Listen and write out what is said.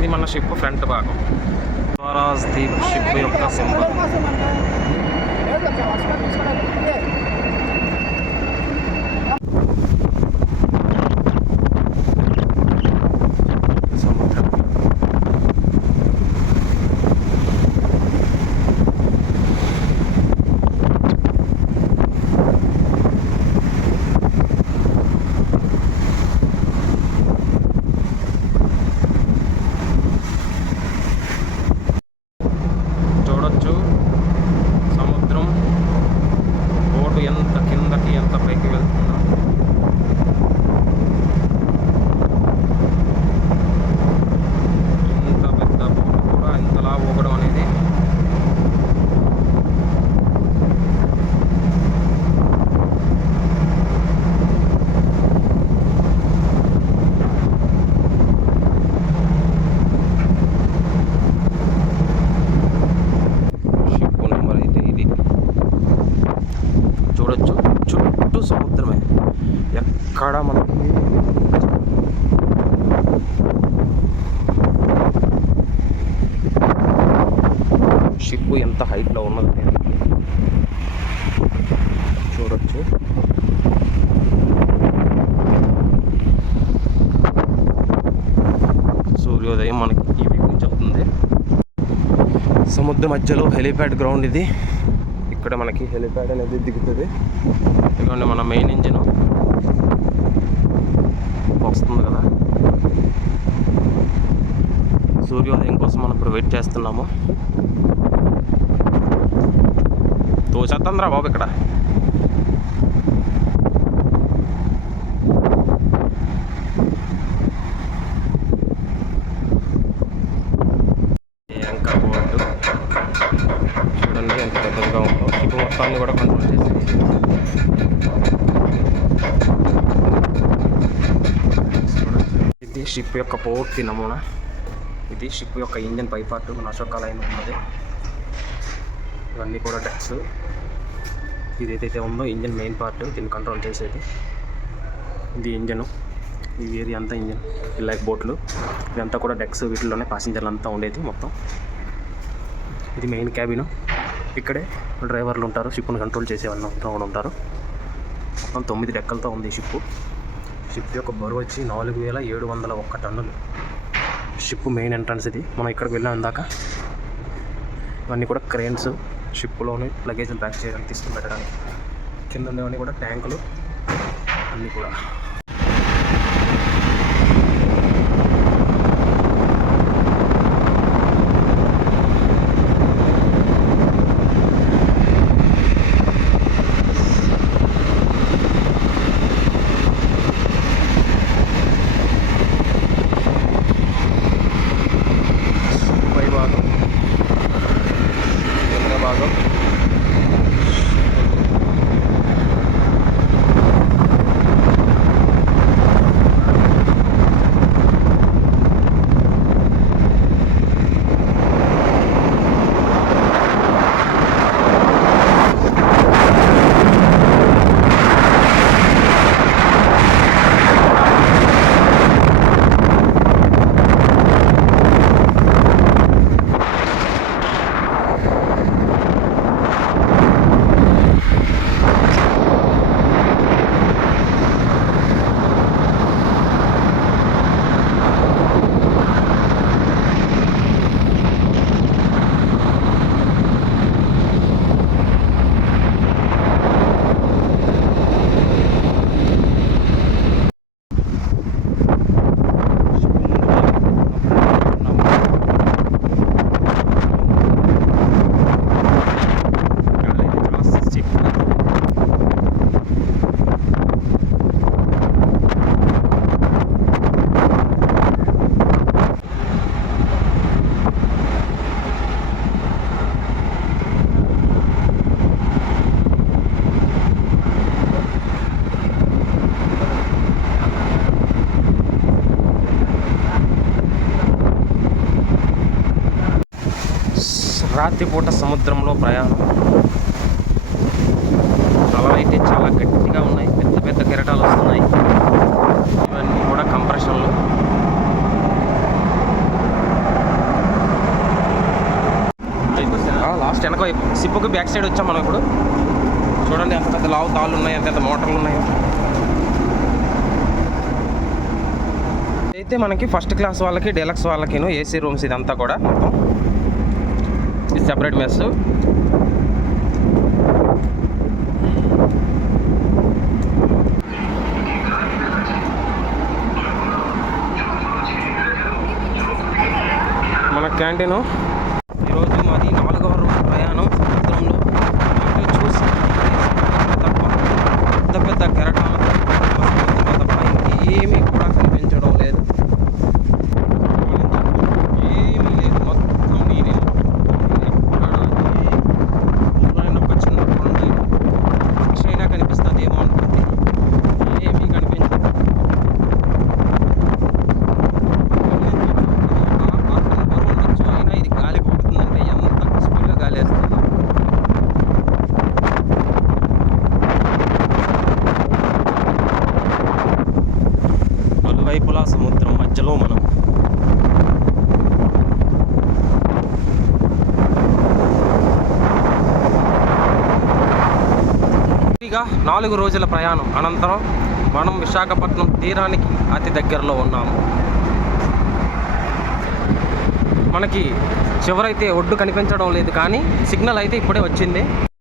ఇది మన ship front భాగం స్వరాజ్ దీప్ షిప్ యొక్క సింబల్ సముద్రం చూడొచ్చు సముద్రం బోటు ఎంత కిందకి ఎంత పైకి వెళ్తుందో ఇంత పెద్ద బోటు కూడా ఇంతలా ఊగడం అనేది షిప్ నెంబర్ అయితే ఇది చూడొచ్చు చుట్టూ సముద్రమే ఎక్కడ మనకి షిప్ ఎంత హైట్లో ఉన్నది చూడొచ్చు. సూర్యోదయం మనకి ఈ చెప్తుంది నుంచి అవుతుంది. సముద్ర మధ్యలో హెలిప్యాడ్ గ్రౌండ్ ఇది. ఇక్కడ మనకి హెలిప్యాడ్ అనేది దిగుతుంది. ఎందుకంటే మన మెయిన్ ఇంజిన్ వస్తుంది కదా. సూర్యోదయం కోసం మనం ఇప్పుడు వెయిట్ చేస్తున్నాము. తోచేస్తుందిరా బాబు ఇక్కడ. చూడండి ఎంత పెద్దగా ఉందో. ఇప్పుడు మొత్తాన్ని కూడా కంట్రోల్ చేసి ఇది షిప్ యొక్క పూర్తి నమూనా. ఇది షిప్ యొక్క ఇంజన్ పై పార్ట్ మన అశోక లైన్ ఉన్నది. ఇవన్నీ కూడా డెక్స్ ఇది ఏదైతే ఉందో ఇంజన్ మెయిన్ పార్ట్ దీన్ని కంట్రోల్ చేసేది. ఇది ఇంజను ఇది ఏది అంతా ఇంజన్ లైక్ బోట్లు ఇదంతా కూడా డెక్స్ వీటిలోనే ప్యాసింజర్లు అంతా ఉండేది మొత్తం. ఇది మెయిన్ క్యాబిన్ ఇక్కడే డ్రైవర్లు ఉంటారు. షిప్ను కంట్రోల్ చేసేవాళ్ళు కూడా ఉంటారు. మొత్తం తొమ్మిది డెక్కలతో ఉంది షిప్పు షిప్ యొక్క బరువు వచ్చి నాలుగు వేల ఏడు వందల ఒక్క టన్నులు. షిప్ మెయిన్ ఎంట్రన్స్ ఇది. మనం ఇక్కడికి వెళ్ళాం ఇందాక. ఇవన్నీ కూడా క్రేన్స్ షిప్లోని లగేజ్లు ప్యాక్ చేయడానికి తీసుకుని పెట్టడానికి. కింద ఉండేవన్నీ కూడా ట్యాంకులు. అన్నీ కూడా. రాత్రిపూట సముద్రంలో ప్రయాణం. అలలైతే చాలా గట్టిగా ఉన్నాయి. పెద్ద పెద్ద కెరటాలు వస్తున్నాయి. ఇవన్నీ కూడా కంప్రెషన్లు. లాస్ట్ వెనక సిప్పుకి బ్యాక్ సైడ్ వచ్చాం మనం ఇప్పుడు. చూడండి ఎంత పెద్ద లావు తాళ్ళు ఉన్నాయి ఎంత పెద్ద మోటార్లు ఉన్నాయో. అయితే మనకి ఫస్ట్ క్లాస్ వాళ్ళకి డెలక్స్ వాళ్ళకి ఏసీ రూమ్స్ ఇదంతా కూడా మొత్తం. ఇది సెపరేట్ మెస్ మన క్యాంటీను వైపులా సముద్రం మధ్యలో మనం. నాలుగు రోజుల ప్రయాణం. అనంతరం మనం విశాఖపట్నం తీరానికి అతి దగ్గరలో ఉన్నాము. మనకి చివరైతే ఒడ్డు కనిపించడం లేదు కానీ సిగ్నల్ అయితే ఇప్పుడే వచ్చింది.